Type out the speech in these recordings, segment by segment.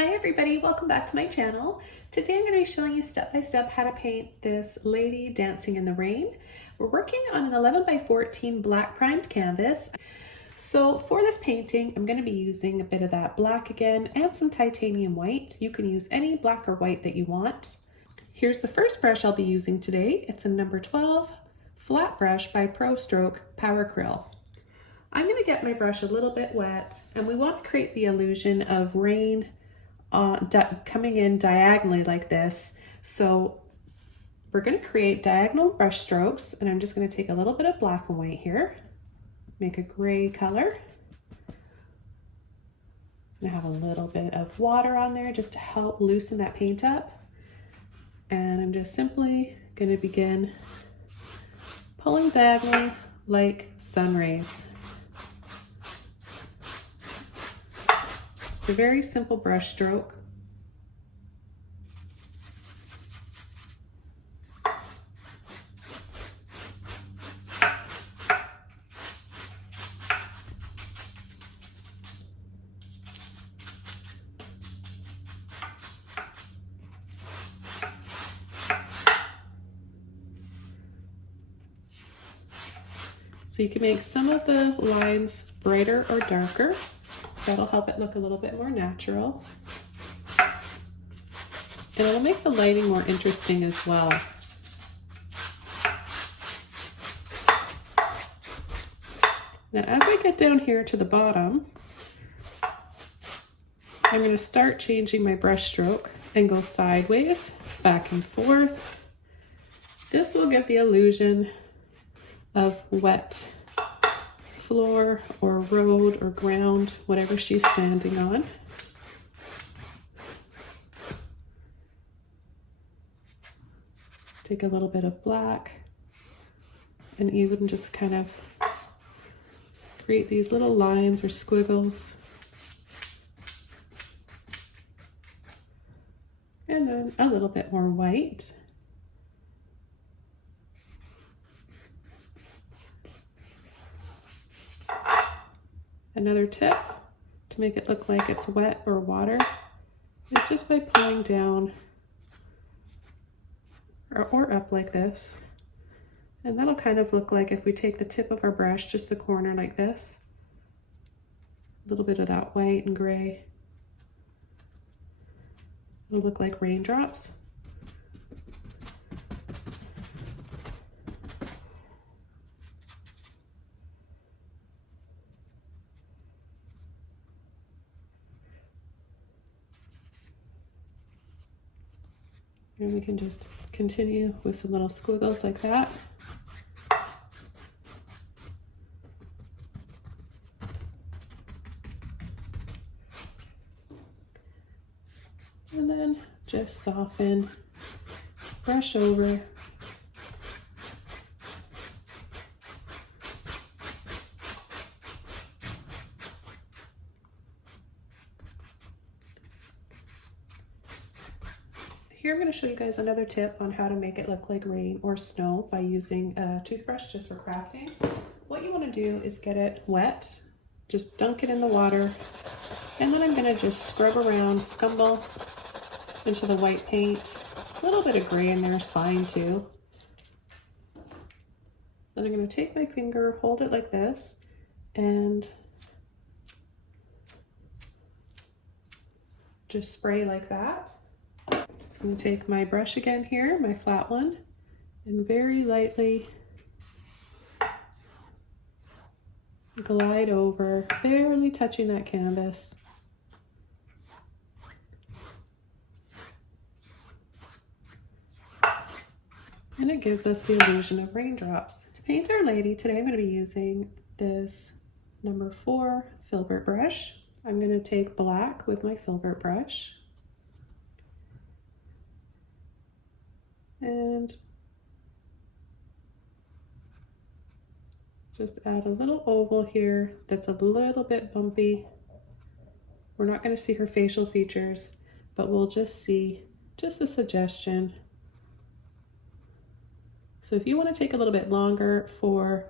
Hi everybody, welcome back to my channel. Today I'm going to be showing you step by step how to paint this lady dancing in the rain. We're working on an 11 by 14 black primed canvas. So for this painting, I'm going to be using a bit of that black again and some titanium white. You can use any black or white that you want. Here's the first brush I'll be using today. It's a number 12 flat brush by Pro Stroke Power Acrylic. I'm going to get my brush a little bit wet, and we want to create the illusion of rain coming in diagonally like this. So we're going to create diagonal brush strokes, and I'm just going to take a little bit of black and white here, make a gray color. I have a little bit of water on there just to help loosen that paint up. And I'm just simply going to begin pulling diagonally like sun rays. A very simple brush stroke. So you can make some of the lines brighter or darker. That'll help it look a little bit more natural. And it'll make the lighting more interesting as well. Now as I get down here to the bottom, I'm going to start changing my brush stroke and go sideways, back and forth. This will give the illusion of wet floor or road or ground, whatever she's standing on. Take a little bit of black and even just kind of create these little lines or squiggles. And then a little bit more white. Another tip to make it look like it's wet or water is just by pulling down or up like this. And that'll kind of look like if we take the tip of our brush, just the corner like this, a little bit of that white and gray. It'll look like raindrops. And we can just continue with some little squiggles like that. And then just soften, brush over. Here I'm going to show you guys another tip on how to make it look like rain or snow by using a toothbrush just for crafting. What you want to do is get it wet, just dunk it in the water, and then I'm going to just scrub around, scumble into the white paint. A little bit of gray in there is fine too. Then I'm going to take my finger, hold it like this, and just spray like that. So I'm going to take my brush again here, my flat one, and very lightly glide over, barely touching that canvas. And it gives us the illusion of raindrops. To paint our lady, today I'm going to be using this number 4 Filbert brush. I'm going to take black with my Filbert brush. And just add a little oval here that's a little bit bumpy. We're not going to see her facial features, but we'll just see just a suggestion. So if you want to take a little bit longer for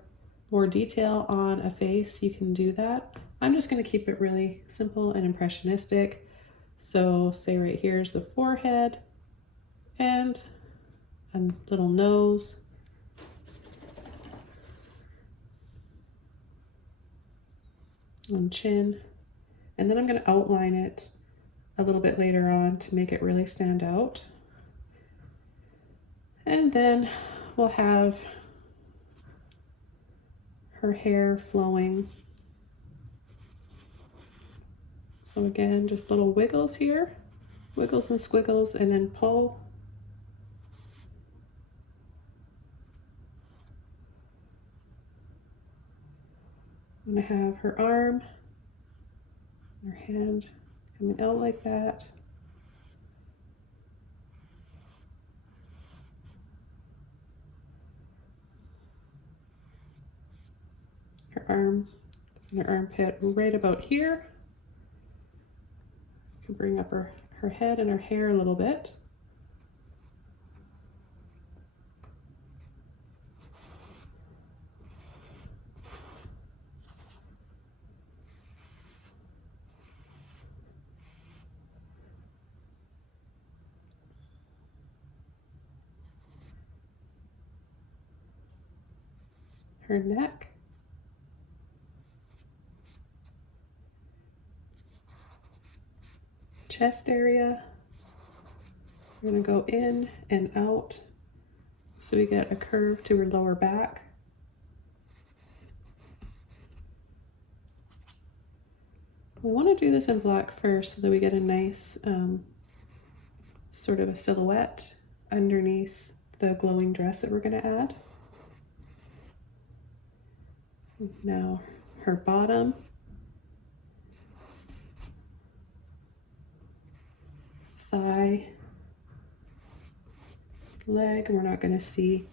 more detail on a face, you can do that. I'm just going to keep it really simple and impressionistic. So say right here's the forehead and a little nose. And chin. And then I'm going to outline it a little bit later on to make it really stand out. And then we'll have her hair flowing. So again, just little wiggles here, wiggles and squiggles, and then pull. I'm going to have her arm, her hand coming out like that. Her arm and her armpit right about here. You can bring up her head and her hair a little bit. Her neck. Chest area. We're going to go in and out so we get a curve to her lower back. We want to do this in black first so that we get a nice sort of a silhouette underneath the glowing dress that we're going to add. Now her bottom. Thigh. Leg, and we're not going to see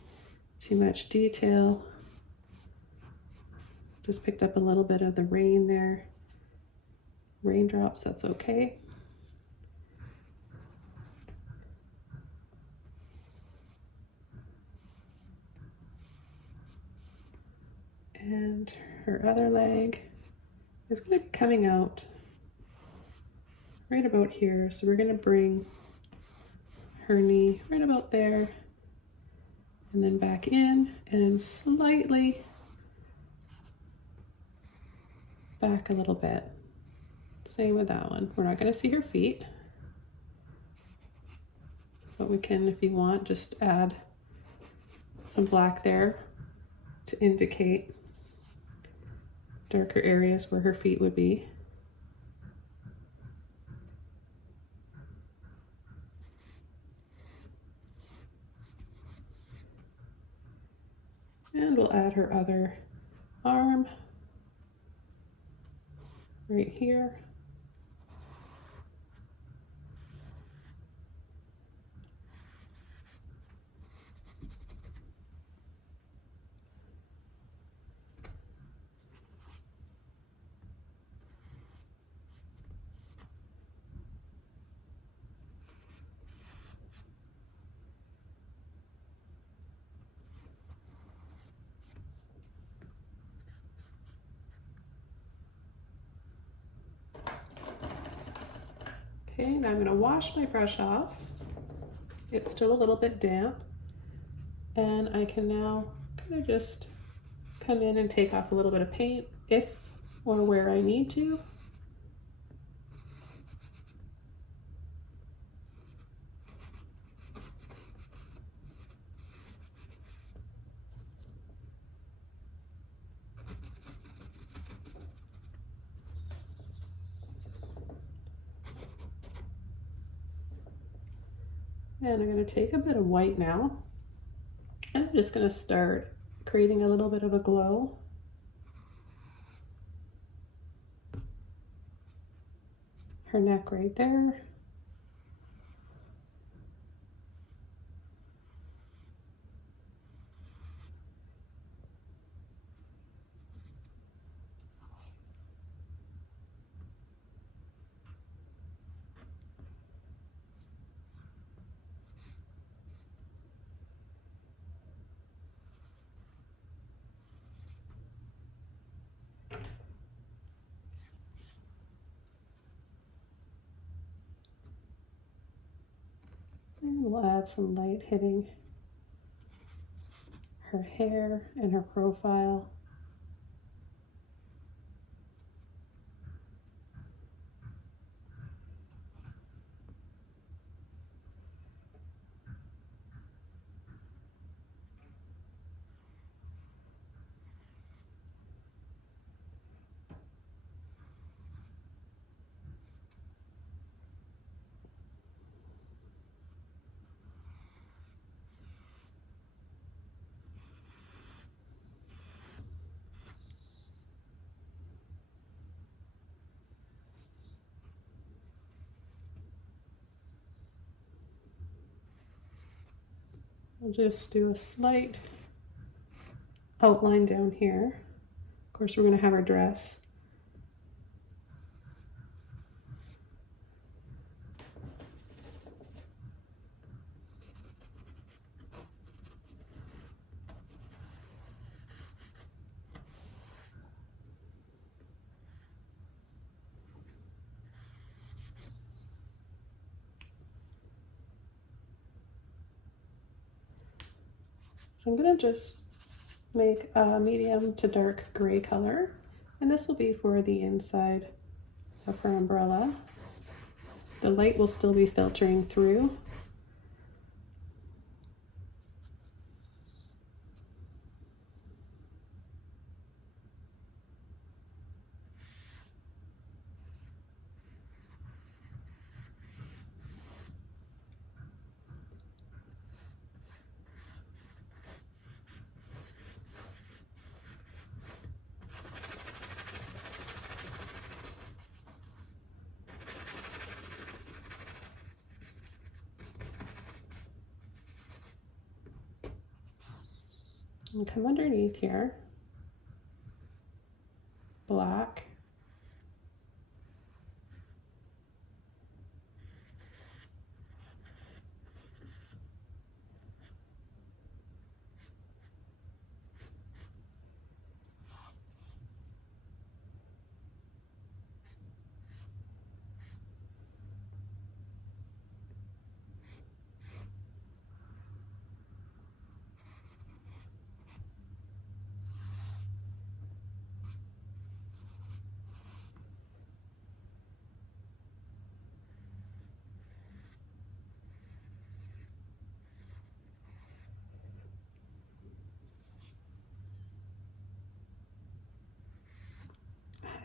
too much detail. Just picked up a little bit of the rain there. Raindrops, that's okay. And her other leg is going to be coming out right about here. So we're going to bring her knee right about there and then back in and slightly back a little bit. Same with that one. We're not going to see her feet, but we can, if you want, just add some black there to indicate darker areas where her feet would be. And we'll add her other arm right here. Okay, now I'm going to wash my brush off. It's still a little bit damp. And I can now kind of just come in and take off a little bit of paint if or where I need to. And I'm going to take a bit of white now, and I'm just going to start creating a little bit of a glow. Her neck right there. we'll add some light hitting her hair and her profile. We'll just do a slight outline down here. Of course, we're going to have our dress. So I'm going to just make a medium to dark gray color, and this will be for the inside of her umbrella. The light will still be filtering through. And come underneath here, black.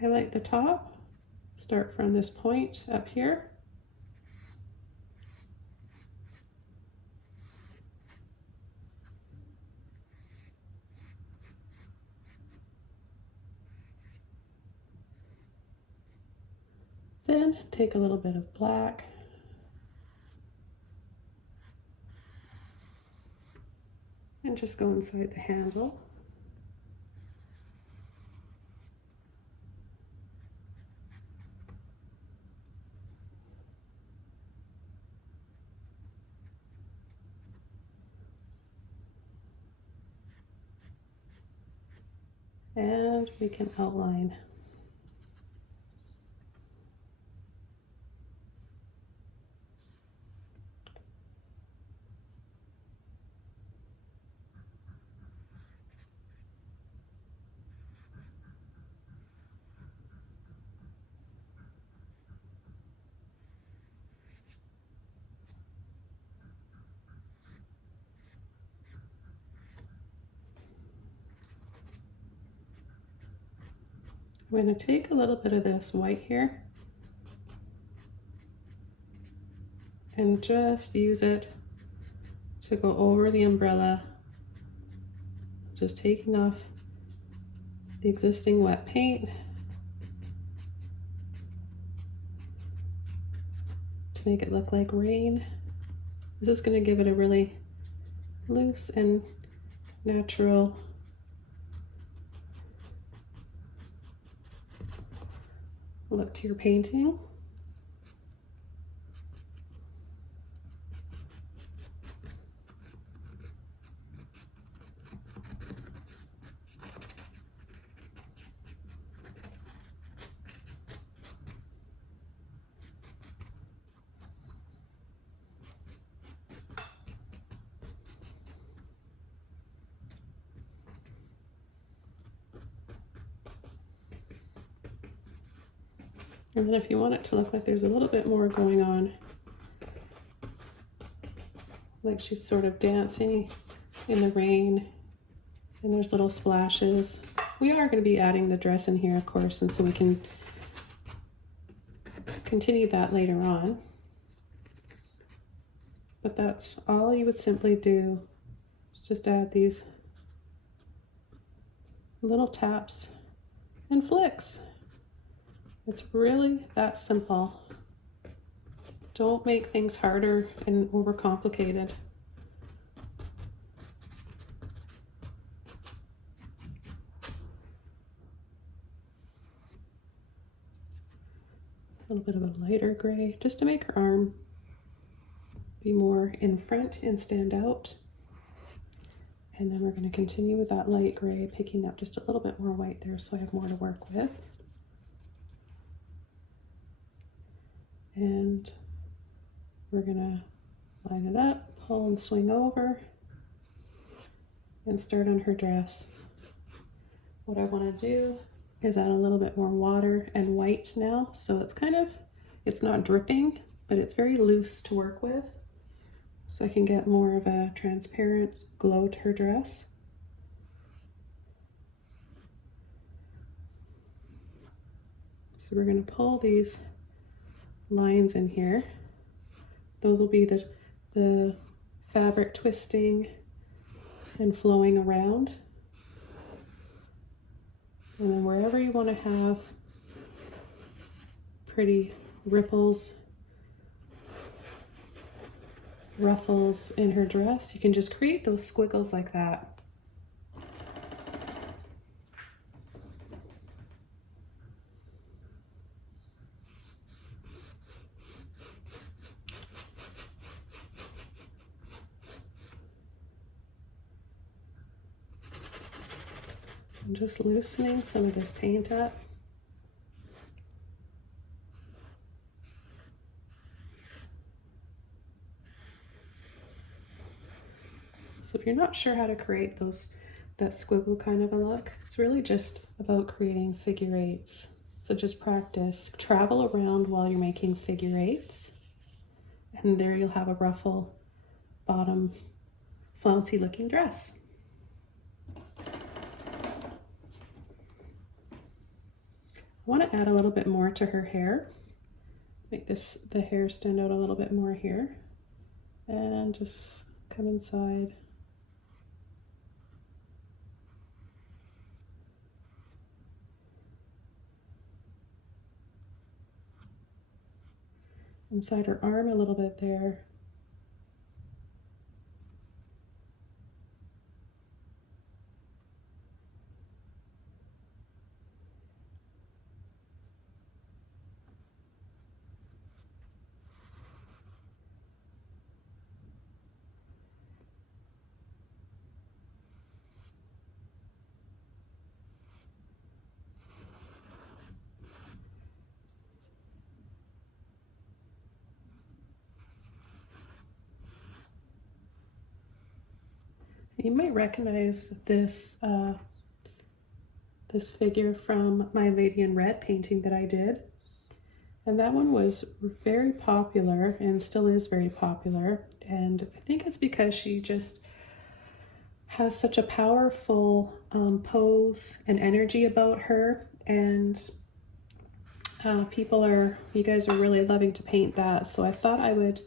Highlight the top, start from this point up here. Then take a little bit of black and just go inside the handle. And we can outline. I'm going to take a little bit of this white here and just use it to go over the umbrella, just taking off the existing wet paint to make it look like rain. This is going to give it a really loose and natural look to your painting. And then if you want it to look like there's a little bit more going on, like she's sort of dancing in the rain and there's little splashes. We are going to be adding the dress in here, of course, and so we can continue that later on. But that's all you would simply do, is just add these little taps and flicks. It's really that simple. Don't make things harder and overcomplicated. A little bit of a lighter gray, just to make her arm be more in front and stand out. And then we're going to continue with that light gray, picking up just a little bit more white there so I have more to work with. And we're going to line it up, pull and swing over, and start on her dress. What I want to do is add a little bit more water and white now, so it's not dripping, but it's very loose to work with, so I can get more of a transparent glow to her dress. So we're going to pull these lines in here. Those will be the fabric twisting and flowing around. And then wherever you want to have pretty ripples, ruffles in her dress, you can just create those squiggles like that. I'm just loosening some of this paint up. So if you're not sure how to create that squiggle kind of a look, it's really just about creating figure eights. So just practice, travel around while you're making figure eights, and there you'll have a ruffle bottom flouncy looking dress. I want to add a little bit more to her hair, make the hair stand out a little bit more here, and just come inside. Inside her arm a little bit there. You might recognize this this figure from my Lady in Red painting that I did. And that one was very popular and still is very popular. And I think it's because she just has such a powerful pose and energy about her. And you guys are really loving to paint that. So I thought I would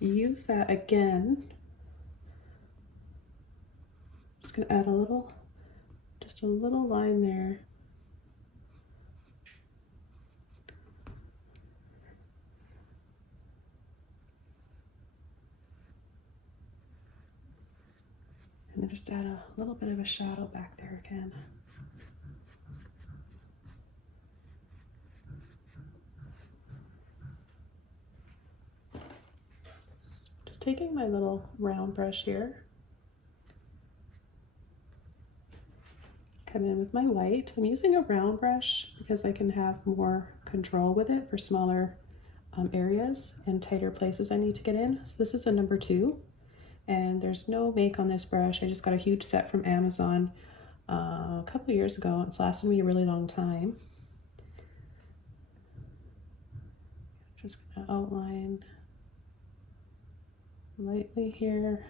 use that again. Just gonna add just a little line there. And then just add a little bit of a shadow back there again. Just taking my little round brush here, come in with my white. I'm using a round brush because I can have more control with it for smaller areas and tighter places I need to get in. So this is a number 2, and there's no make on this brush. I just got a huge set from Amazon a couple years ago. It's lasted me a really long time. Just gonna outline lightly here.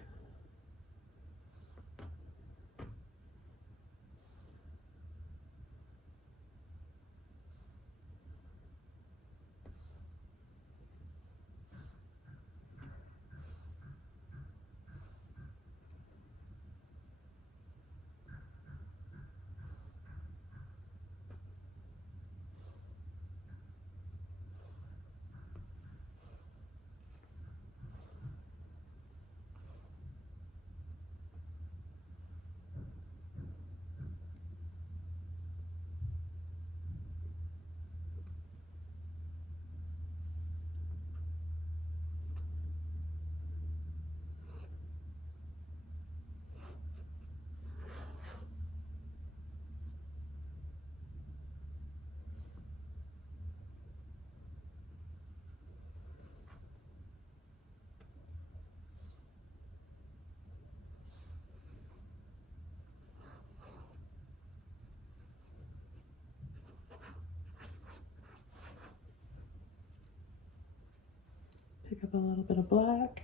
Pick up a little bit of black.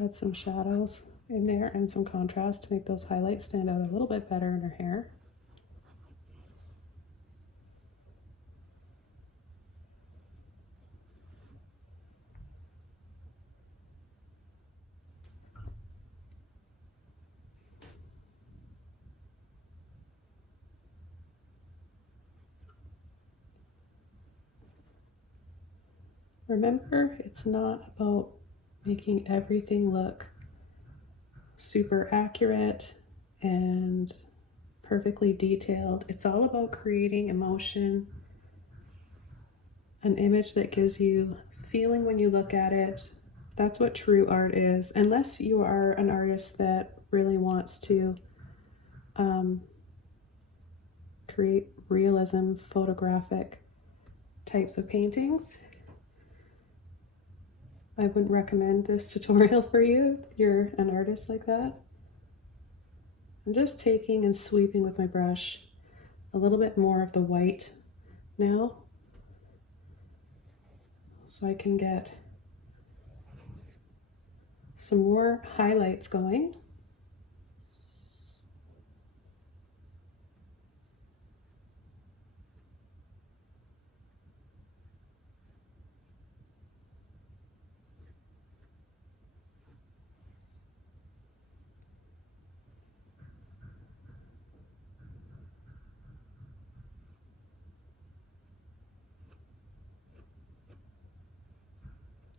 Add some shadows in there and some contrast to make those highlights stand out a little bit better in her hair. Remember, it's not about making everything look super accurate and perfectly detailed. It's all about creating emotion, an image that gives you feeling when you look at it. That's what true art is, unless you are an artist that really wants to create realism, photographic types of paintings. I wouldn't recommend this tutorial for you if you're an artist like that. I'm just taking and sweeping with my brush a little bit more of the white now, so I can get some more highlights going.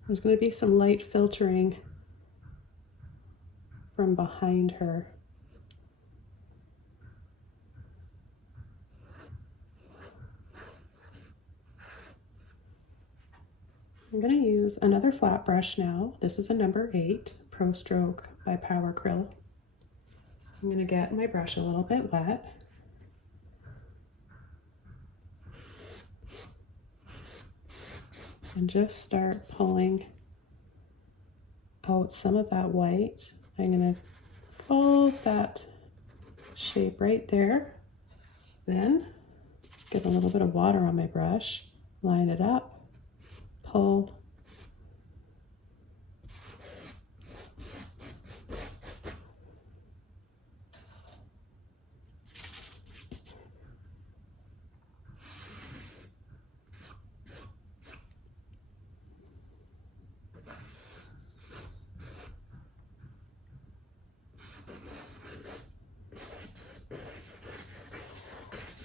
There's going to be some light filtering from behind her. I'm going to use another flat brush now. This is a number 8 Pro Stroke by Power Acrylic. I'm going to get my brush a little bit wet. And just start pulling out some of that white. I'm going to fold that shape right there. Then get a little bit of water on my brush, line it up, pull.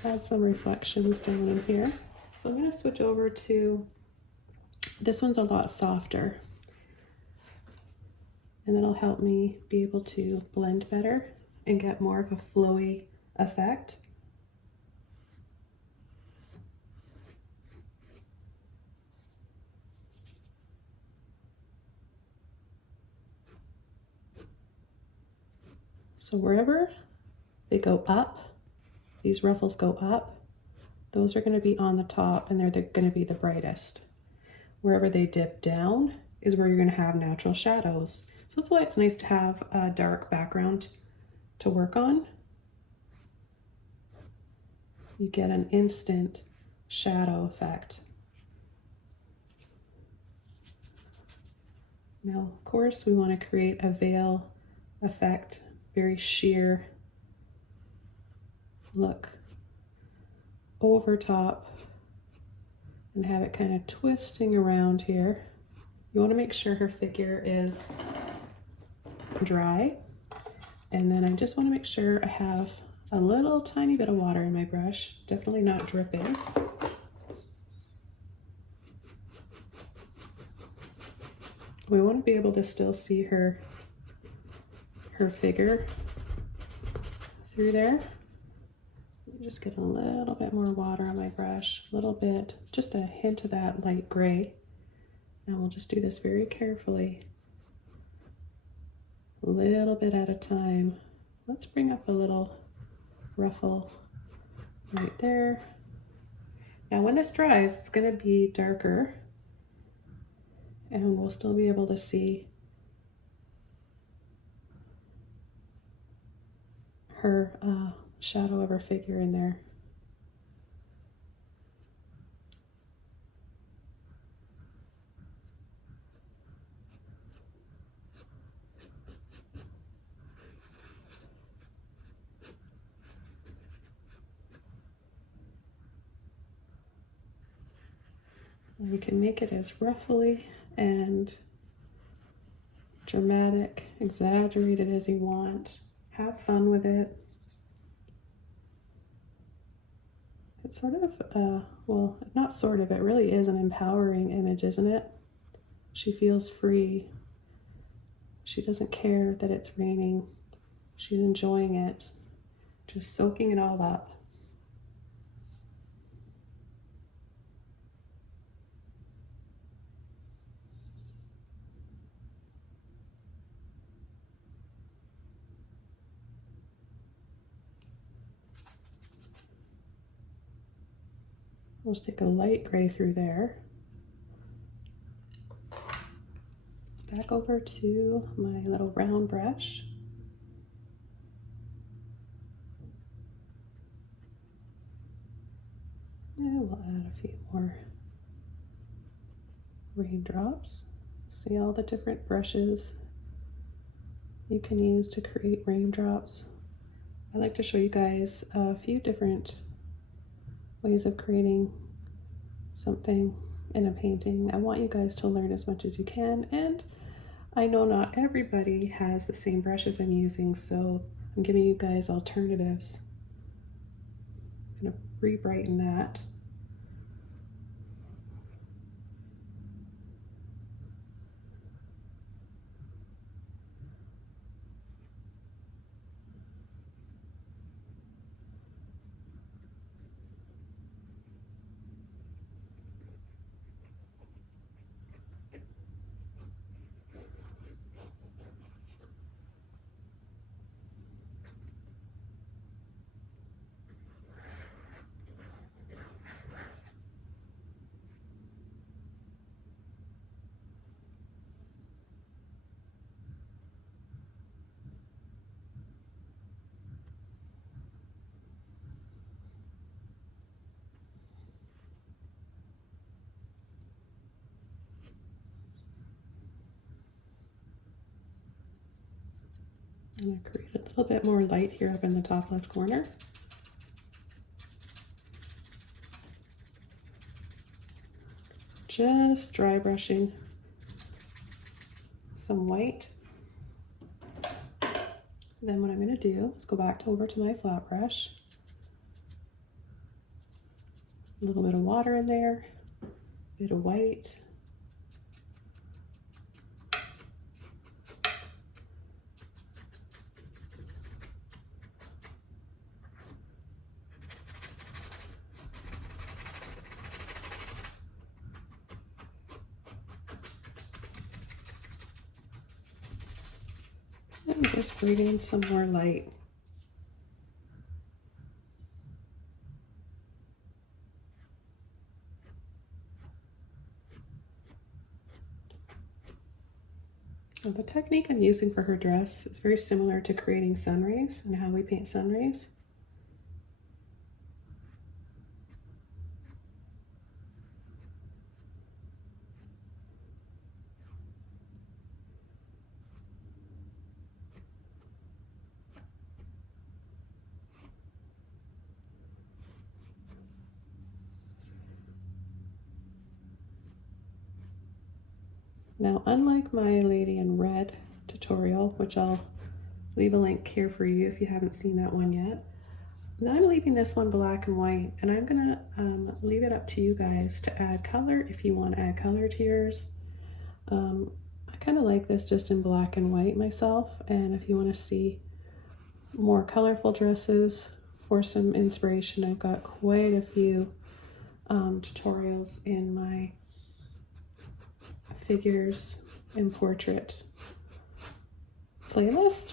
Add some reflections down in here. So I'm going to switch over to, this one's a lot softer, and that'll help me be able to blend better and get more of a flowy effect. So wherever they go up, these ruffles go up, those are going to be on the top, and they're going to be the brightest. Wherever they dip down is where you're going to have natural shadows. So that's why it's nice to have a dark background to work on. you get an instant shadow effect. Now, of course, we want to create a veil effect, very sheer look over top and have it kind of twisting around here. You want to make sure her figure is dry. And then I just want to make sure I have a little tiny bit of water in my brush, definitely not dripping. We want to be able to still see her figure through there. Just get a little bit more water on my brush, a little bit, just a hint of that light gray. And we'll just do this very carefully, a little bit at a time. Let's bring up a little ruffle right there. Now when this dries, it's going to be darker and we'll still be able to see her shadow of her figure in there. And you can make it as ruffly and dramatic, exaggerated as you want. Have fun with it. It's sort of, well, not sort of, it really is an empowering image, isn't it? She feels free. She doesn't care that it's raining. She's enjoying it, just soaking it all up. We'll just take a light gray through there. Back over to my little round brush. And we'll add a few more raindrops. See all the different brushes you can use to create raindrops. I like to show you guys a few different ways of creating something in a painting. I want you guys to learn as much as you can, and I know not everybody has the same brushes I'm using, so I'm giving you guys alternatives. I'm gonna re-brighten that. I'm going to create a little bit more light here up in the top left corner. Just dry brushing some white. Then what I'm going to do is go back over to my flat brush. A little bit of water in there, a bit of white. And just bring in some more light. Now, the technique I'm using for her dress is very similar to creating sun rays and how we paint sun rays. Now, unlike my Lady in Red tutorial, which I'll leave a link here for you if you haven't seen that one yet, then I'm leaving this one black and white, and I'm gonna leave it up to you guys to add color if you want to add color to yours. I kind of like this just in black and white myself, and if you want to see more colorful dresses for some inspiration, I've got quite a few tutorials in my figures and portrait playlist.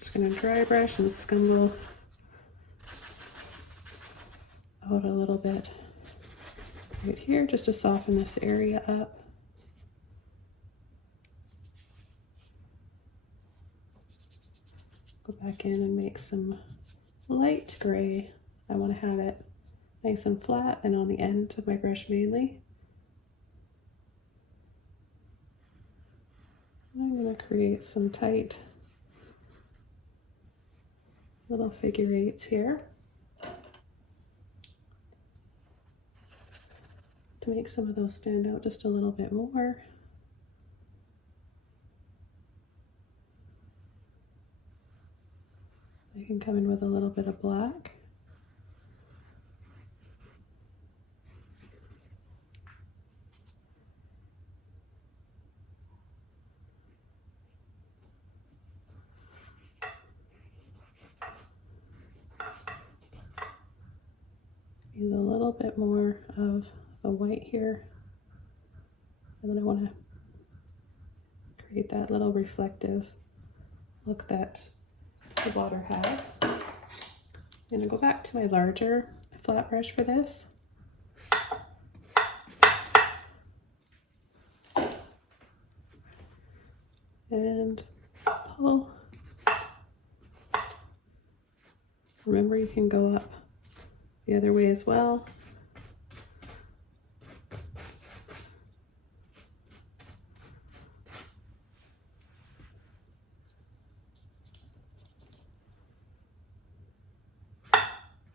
Just gonna dry brush and scumble out a little bit right here just to soften this area up. Go back in and make some light gray. I want to have it nice and flat and on the end of my brush mainly. I'm going to create some tight little figure eights here to make some of those stand out just a little bit more. I can come in with a little bit of black. Use a little bit more of the white here, and then I want to create that little reflective look that the water has. I'm going to go back to my larger flat brush for this. And pull. Remember, you can go up the other way as well.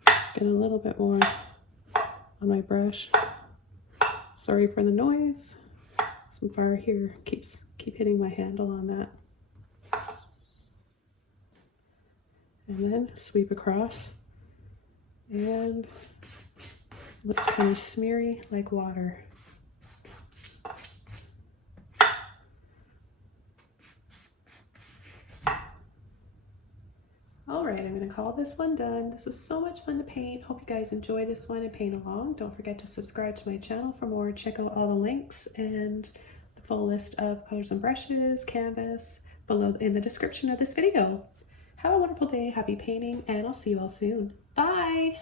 Just get a little bit more on my brush. Sorry for the noise. Some fire here keep hitting my handle on that. And then sweep across, and looks kind of smeary like water. All right, I'm going to call this one done. This was so much fun to paint. Hope you guys enjoy this one and paint along. Don't forget to subscribe to my channel for more. Check out all the links and the full list of colors and brushes, canvas below in the description of this video. Have a wonderful day, happy painting, and I'll see you all soon. Bye!